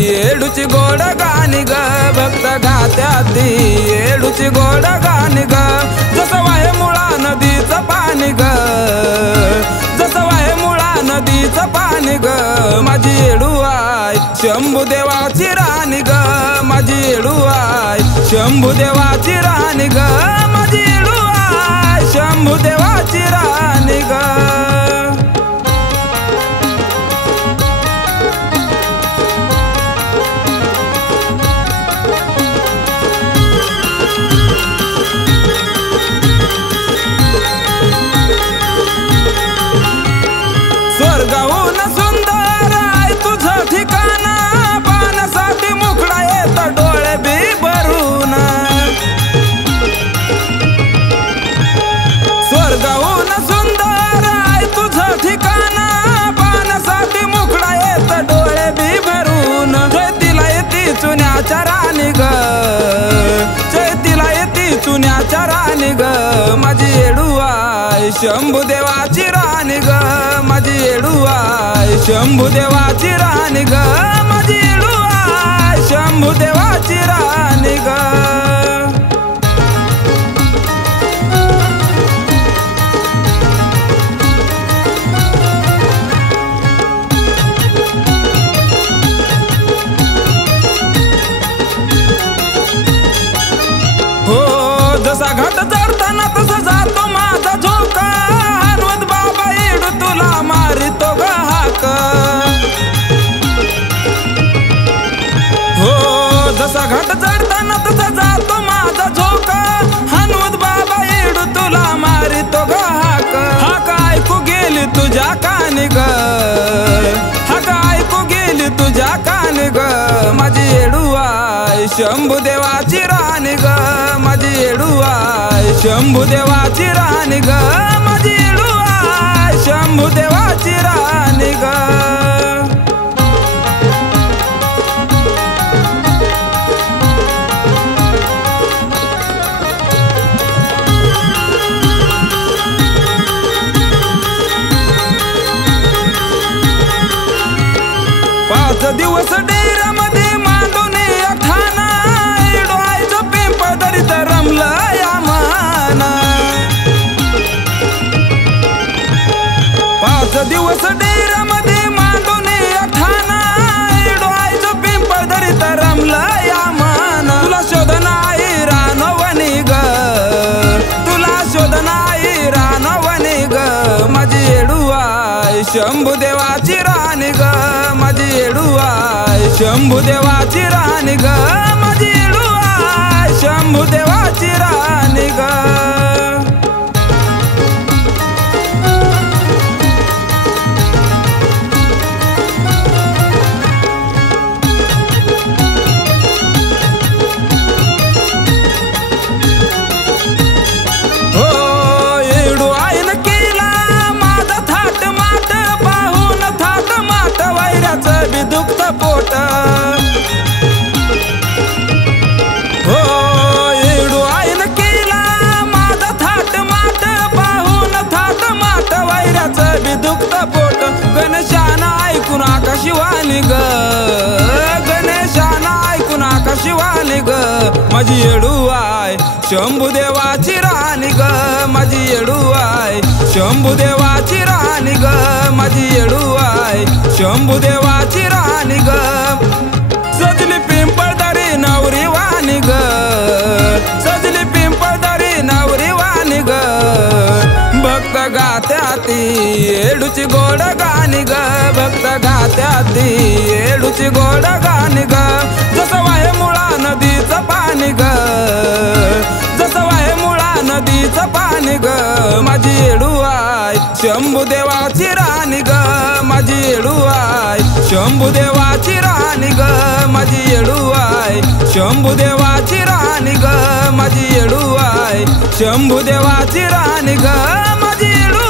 येडूची गोड गाणी ग भक्त गात्याती येडूची गोड गाणी ग जसं वाहे मुळा नदीचं पाणी ग जसं वाहे मुळा नदीचं पाणी ग माझी येडू आहे शंभू देवाची राणी ग माझी येडू आहे शंभू देवाची राणी ग माझी येडू आहे शंभू देवाची राणी ग स्वर्गाहून सुंदर आहे तुझं ठिकाण पाहण्यासाठी मुखडा येत डोळे बी भरून स्वर्गाहून सुंदर आहे तुझं ठिकाण पाहण्यासाठी मुखडा येत डोळे बी भरून चैतीला येती चुन्याच्या राणी ग चैतीला येती चुन्याच्या राणी ग माझी येडू आहे शंभू देवाची राणी ग माझी येडू आहे शंभू देवाची राणी ग माझी येडू आहे शंभू देवाची राणी ग हो जसा घाट चढताना तसा जातो माझा झोका हनुमत बाबा येडू तुला मारितो ग हाक हो जसा घाट चढताना तसा जातो माझा झोका हनुमत बाबा येडू तुला मारितो ग हाक ऐकू गेली तुझ्या कानी ग हाक ऐकू गेली तुझ्या कानी ग माझी येडू आहे शंभू देवाची राणी ग माझी येडू आहे शंभू देवाची राणी ग माझी येडू आहे शंभू देवाची राणी ग पाच दिवस डेऱ्यामध्ये मांडून ठाणा डोळायचं पिंपळ दरीत रमलं या माना पाच दिवस डेऱ्यामध्ये मांडून ठाणा डोळायचं पिंपळ दरीत रमलं या माना तुला शोधनाई रानवणी ग तुला शोधनाई रानवणी ग माझी येडू आहे शंभू देवाची राणी ग माझी येडू आहे शंभू देवाची राणी ग माझी येडू आहे शंभू देवाची राणी ग हो येडू आईन केला माझा थाट माट पाहून थाट माट वैराचं बी दुखत पोट हो येडू आईन केला माझा थाट माट पाहून थाट माट वैराचं बी दुखत पोट गणेशाना ऐकून आकाशिवाणी ग गणेशाना ऐकून आकाशिवाणी ग माझी येडू आहे शंभू देवाची राणी ग माझी येडू आहे शंभू देवाची राणी ग माझी येडू आहे शंभू देवाची राणी ग सजली पिंपळदरी नवरी वाणी ग सजली पिंपळदरी नवरी वाणी ग भक्त गात्याती येडूची गोड गाणी ग भक्त गात्याती येडूची गोड गाणी ग जसं वाहे मुळा नदीचं पाणी ग जसं वाहे मुळा नदीचं पाणी ग माझी येडू आहे शंभू देवाची राणी ग माझी येडू आहे शंभू देवाची राणी ग माझी येडू आहे शंभू देवाची राणी ग माझी येडू आहे शंभू देवाची राणी ग माझी येडू